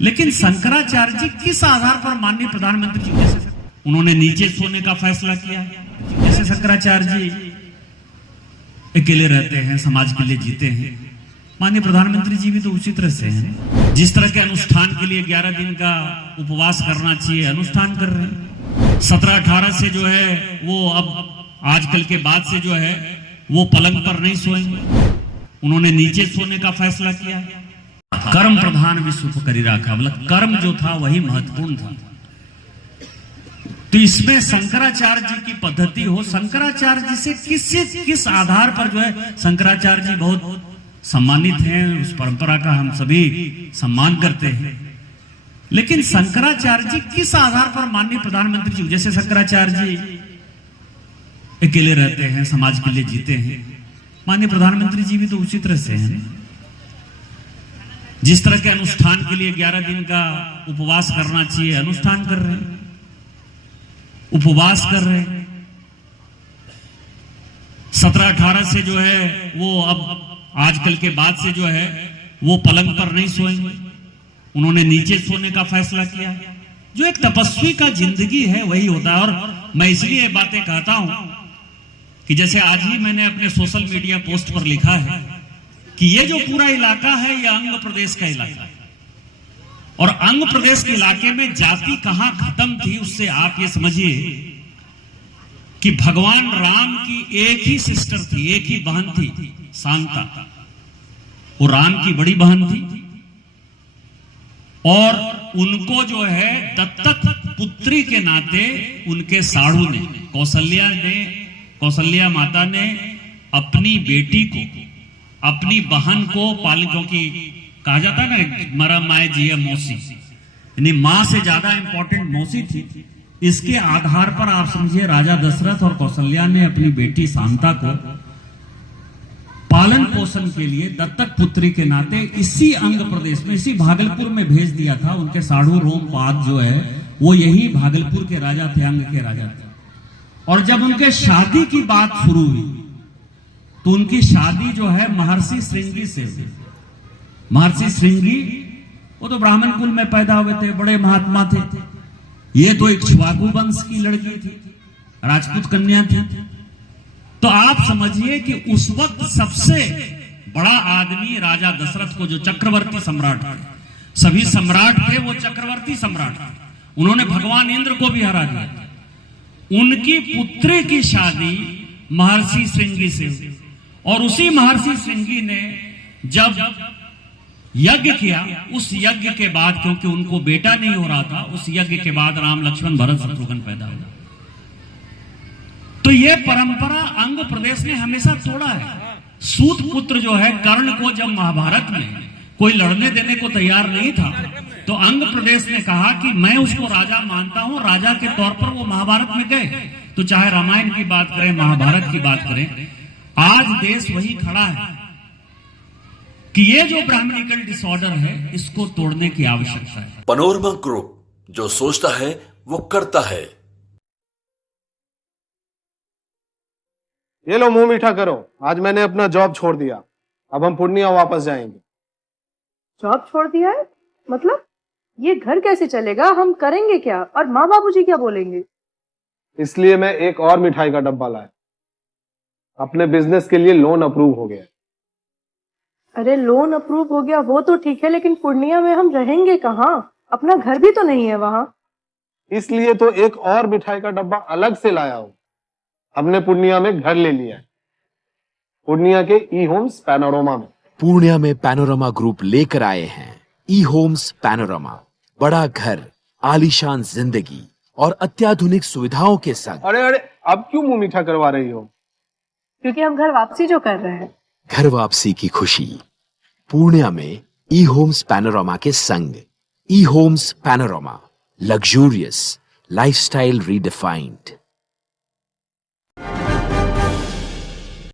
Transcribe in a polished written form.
लेकिन शंकराचार्य जी किस आधार पर माननीय प्रधानमंत्री जी कैसे उन्होंने नीचे सोने का फैसला किया? जैसे शंकराचार्य जी अकेले रहते हैं, समाज के लिए जीते हैं, माननीय प्रधानमंत्री जी भी तो उसी तरह से हैं। जिस तरह के अनुष्ठान के लिए 11 दिन का उपवास करना चाहिए, अनुष्ठान कर रहे हैं। 17-18 से जो है वो अब आजकल के बाद से जो है वो पलंग पर नहीं सोएंगे, उन्होंने नीचे सोने का फैसला किया। कर्म प्रधान विश्व को करी रखा, मतलब कर्म जो था वही महत्वपूर्ण था। तो इसमें शंकराचार्य जी की पद्धति हो, शंकराचार्य जी से किस आधार पर जो है, शंकराचार्य जी बहुत सम्मानित हैं, उस परंपरा का हम सभी सम्मान करते हैं, लेकिन शंकराचार्य जी किस आधार पर माननीय प्रधानमंत्री जी, जैसे शंकराचार्य जी अकेले रहते हैं, समाज के लिए जीते हैं, माननीय प्रधानमंत्री जी भी तो उसी तरह से हैं। जिस तरह के अनुष्ठान के लिए 11 दिन का उपवास करना चाहिए, अनुष्ठान कर रहे हैं, उपवास कर रहे हैं। 17-18 से जो है वो अब आजकल के बाद से जो है वो पलंग पर नहीं सोएंगे, उन्होंने नीचे सोने का फैसला किया। जो एक तपस्वी का जिंदगी है वही होता है। और मैं इसलिए ये बातें कहता हूं कि जैसे आज ही मैंने अपने सोशल मीडिया पोस्ट पर लिखा है कि ये जो पूरा इलाका है ये अंग प्रदेश का इलाका है, और अंग प्रदेश के इलाके में जाति कहां खत्म थी उससे आप ये समझिए कि भगवान राम की एक ही सिस्टर थी, एक ही बहन थी, शांता। वो राम की बड़ी बहन थी और उनको जो है दत्तक पुत्री के नाते उनके साढ़ू ने, कौशल्या माता ने अपनी बेटी को, अपनी बहन को पाल, क्योंकि कहा जाता है ना मरा माए जिया मौसी, यानी मां से ज्यादा इंपॉर्टेंट मौसी थी। इसके आधार पर आप समझिए राजा दशरथ और कौशल्या ने अपनी बेटी शांता को पालन पोषण के लिए दत्तक पुत्री के नाते इसी अंग प्रदेश में, इसी भागलपुर में भेज दिया था। उनके साढ़ू रोमपाद जो है वो यही भागलपुर के राजा थे, अंग के राजा थे। और जब उनके शादी की बात शुरू हुई तो उनकी शादी जो है महर्षि श्रृंगी से हुई। महर्षि श्रृंगी वो तो ब्राह्मण कुल में पैदा हुए थे, बड़े महात्मा थे। ये तो इक्ष्वाकु वंश की लड़की थी, राजपूत कन्या थी। तो आप समझिए कि उस वक्त सबसे बड़ा आदमी राजा दशरथ को, जो चक्रवर्ती सम्राट थे, सभी सम्राट थे, वो चक्रवर्ती सम्राट थे, उन्होंने भगवान इंद्र को भी हरा दिया। उनकी पुत्री की शादी महर्षि श्रृंगी से हुई। और उसी महर्षि श्रृंगी ने जब यज्ञ किया, उस यज्ञ के बाद, क्योंकि उनको बेटा नहीं हो रहा था, उस यज्ञ के बाद राम लक्ष्मण भरत शत्रुघ्न पैदा हुआ। तो ये परंपरा अंग प्रदेश ने हमेशा तोड़ा है। सूत पुत्र जो है कर्ण को जब महाभारत में कोई लड़ने देने को तैयार नहीं था, तो अंग प्रदेश ने कहा कि मैं उसको राजा मानता हूं, राजा के तौर पर वो महाभारत में गए। तो चाहे रामायण की बात करें, महाभारत की बात करें, आज देश वही खड़ा है कि ये जो ब्राह्मणिकल डिसऑर्डर है इसको तोड़ने की आवश्यकता है। पैनोरमा ग्रुप, जो सोचता है वो करता है। ये लो मुंह मीठा करो, आज मैंने अपना जॉब छोड़ दिया, अब हम पूर्णिया वापस जाएंगे। जॉब छोड़ दिया है? मतलब ये घर कैसे चलेगा, हम करेंगे क्या, और माँ बाबूजी क्या बोलेंगे? इसलिए मैं एक और मिठाई का डब्बा लाया। अपने बिजनेस के लिए लोन अप्रूव हो गया। अरे लोन अप्रूव हो गया वो तो ठीक है, लेकिन पूर्णिया में हम रहेंगे कहाँ? अपना घर भी तो नहीं है वहां। इसलिए तो एक और मिठाई का डब्बा अलग से लाया हूं। हमने पूर्णिया में घर ले लिया है, पूर्णिया के ई होम्स पैनोरमा में। पूर्णिया में पैनोरमा ग्रुप लेकर आए हैं ई होम्स पैनोरमा। बड़ा घर, आलीशान जिंदगी और अत्याधुनिक सुविधाओं के संग। अरे अब क्यों मुंह मीठा करवा रही हो? क्योंकि हम घर वापसी जो कर रहे हैं। घर वापसी की खुशी पूर्णिया में ई होम्स पैनोरमा के संग। ई Homes Panorama, luxurious lifestyle redefined.